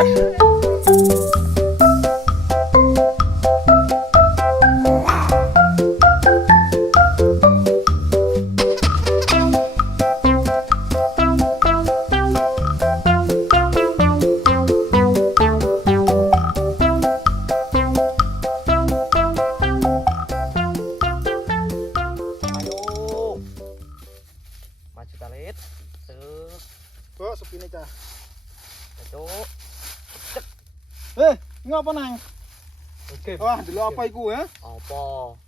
Maju talit. Sep. Kok sepine cah. Cuk. Ngopo nang? Oke. Wah, delok apa iku, ha? Apa?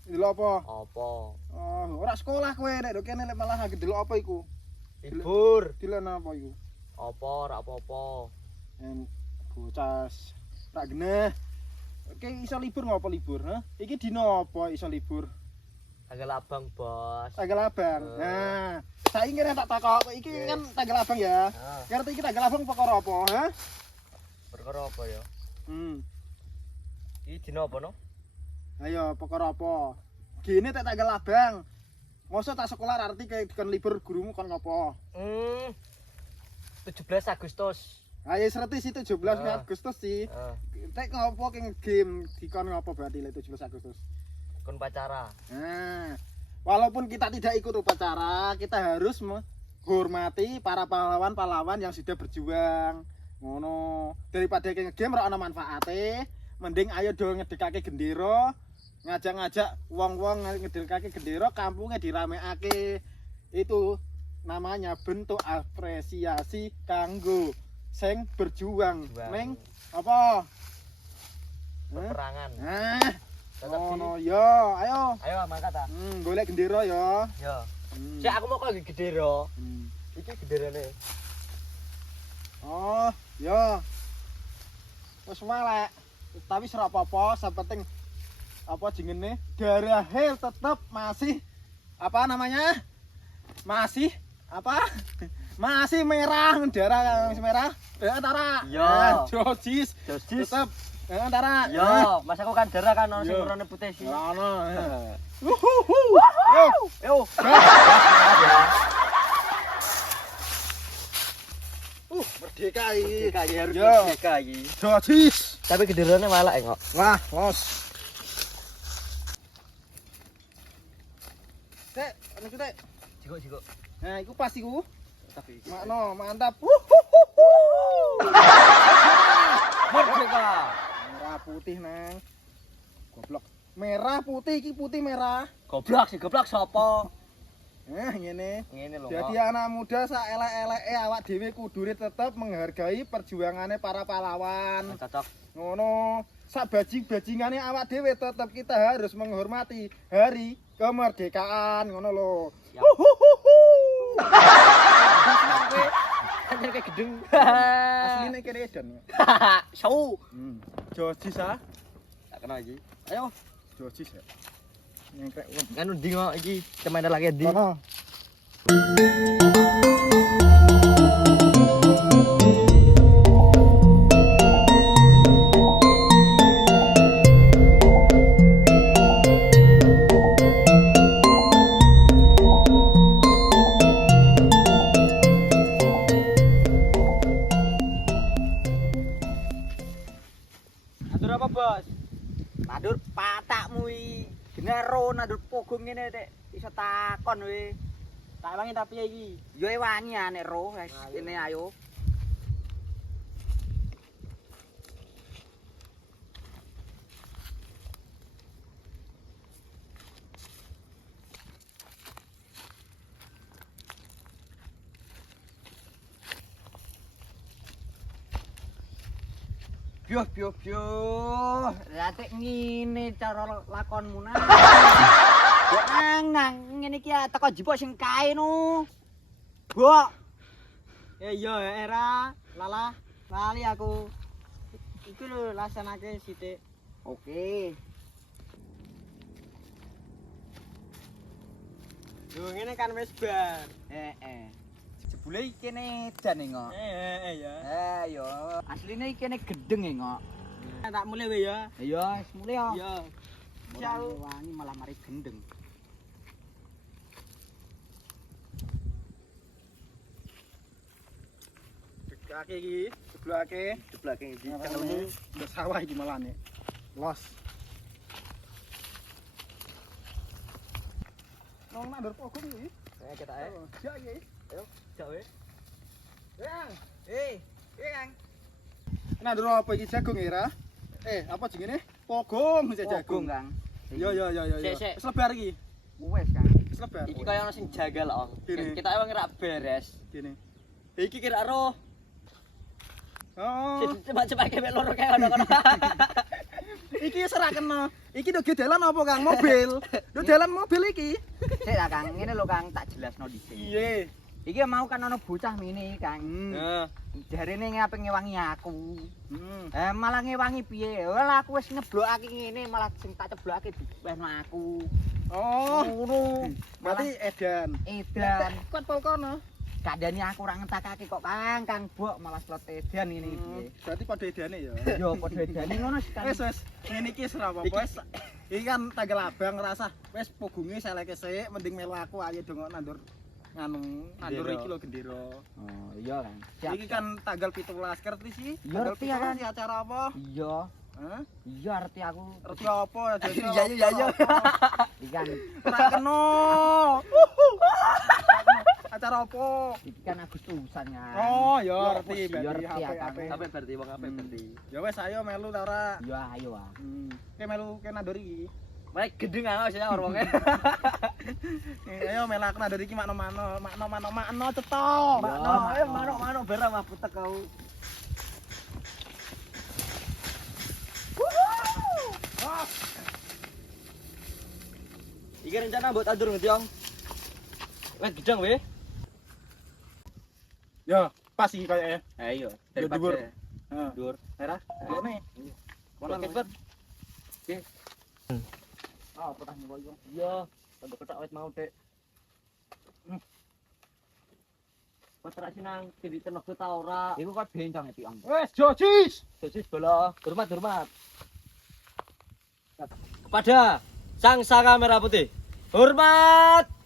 Delok apa? Apa? Oh, ora sekolah kowe nek ndok kene malah lagi delok apa iku? Libur. Dilen apa iku? Apa ora apa-apa. Bocas. Rak geneh. Oke, iso libur ngopo libur, ha? Iki dino apa iso libur? Tanggal abang, Bos. Tanggal abang. Nah, saiki kene tak takok, iki kan tanggal abang ya. Ngerti iki tanggal abang perkara apa, ha? Perkara apa ya? Iki dino apa no? Ayo, perkara apa? Gini tak tanggal abang. Mosok tak sekolah arti kayak dikon libur gurumu kon ngopo? 17 Agustus. Ayo serti sih 17 Agustus sih. Tek ngopo keng game dikon ngopo berarti 17 Agustus? Kon pacara. Nah, walaupun kita tidak ikut upacara, kita harus menghormati para pahlawan-pahlawan yang sudah berjuang. Ngono. Daripada ngegame ora ana manfaate, mending ayo do ngedekake gendera, ngajak-ngajak wong-wong ngedekake gendera, kampungnya diramekake. Itu namanya bentuk apresiasi kanggo sing berjuang. Ning apa? Peperangan. Nah, Oh no, yo, ayo. Ayo mangkat ta. Golek gendera yo. Yo. Sik aku mau kok gendera. Iki genderane. Oh, yo. Wis melek. Tapi ora apa-apa, sepenting apa jenenge? Darahe tetep masih apa namanya? Masih apa? Masih merah, darah masih merah. Antara. Yo. Josis. Tetep antara. Yo, mas aku kan darah kan ono sing warna putih sih. Ono. Yo. Merdeka iki. Merdeka harus Yo. merdeka iki. Josis. Tapi genderane malah kok. Wah, los. Tek, anu tek. Jiko. Nah, iku pas iku. Tapi Makno, mantap. merdeka. Merah putih nang. Goblok. Merah putih iki putih merah. Goblok sapa? Ngene. Ngene lho. Jadi anak muda sak elek-eleke awak dhewe kudune tetep menghargai perjuangane para pahlawan. Cocok. Ngono. Sak bajing-bajingane awak dhewe tetep kita harus menghormati hari kemerdekaan ngono lho. Kan kayak gedeng. Asline kene edan. Show. Josis ah. Tak kenal iki. Ayo. Josis ya. Nyengkrek wong. Kan ndi kok iki cemene lagi ndi. Kono. Nandur apa, Bos? Nandur patakmu iki. Genero nandur pogo ngene tek iso takon we. Tak wangi tapi iki. Yo wangi nek ro wis kene ayo. Pyo. Ratek ngene cara lakonmu nang. Kok nang ngene iki teko jipuk sing kae no. Bok. Iya era lali aku. Iku lho lasanake sithik. Oke. Yo ngene kan wis bar. Jebule iki kene edan kok. Ya. Yo. Asline iki kene gedeng kok. Tak mulai we ya. Iya, wis mulai ya. Iya. Jauh wangi malah mari gendeng. Jeblake iki, jeblake. Jeblake iki. Kenelmu udah sawah iki malah nih. Los. Nong nandur pokok iki. Kita ae. Jak iki. Ayo, jak we. Yang. Kang. Nandur apa iki jagung ya, Ra? Apa jenenge? Pogong aja jagung. Kang. Yo. Sik. Wis lebar iki. Wes, Kang. Wis lebar. Iki kaya ono sing jagal, Ong. Gini. Kita emang ngerak beres. Gini. Iki kira roh. Oh. Coba mek loro kae ono-ono. Iki ora kena. Iki do dalan apa Kang? Mobil. Do dalan mobil iki. Sik lah, Kang. Ngene lho, Kang, tak jelasno dhisik. Iye. Iki mau kan ono bocah mini, Kang. Heeh. Jarene ngape ngewangi aku. Hmm. Malah ngewangi piye? Lah aku wis ngeblokake ngene malah sing tak ceblokake diwehno aku. Oh. Ngono. Berarti edan. Edan. Kuat pol kono. Kadane aku ora ngentakake kok, Kang Bok malah slot edan ngene iki. Berarti padha edane ya. Yo padha edane ngono sih, Kang. Wis ngene iki wis ora apa-apa. Wis iki kan tanggal abang ngerasa wis pogunge seleke sik mending melu aku ayo dongok nandur nandur iki lho gendera. Oh, iya, Kang. Siap. Iki kan tanggal 17 ngerti sih? Iya, Tanggal ngerti ya, kan? 17 acara apa? Iya. Hah? Iya arti aku. Ngerti apa ya jadi? Iya. Iki kan Ora kena. Acara apa? iki kan Agustusan kan. Oh, ya ngerti Iya, berarti ngerti ya, HP. Kang. Sampai berarti wong apa berarti. Ya wis ayo melu ta ora? Iya ayo ah. Oke melu ke nandur iki. Mek gendeng aku sih wong. Ayo melu aku nandur iki makno ceto. Makno, ayo manuk barang mah putek kau. Iki rencana buat adur ngerti, Ong. Wet gedang we. Ya, pas iki kayaknya. Ayo, Ya, dhuwur. daripada Heeh. dhuwur. Era, nih. Mana cepet? Oke. Oh, petah niku yo. Iya, untuk ketak wet mau, Dek. Patrak sinang jadi tenok ta ora. Iku kok bencong iki, Om. Wes, Jocis. Dosis bola, hormat. Kepada Sang Saka Merah Putih. Hormat.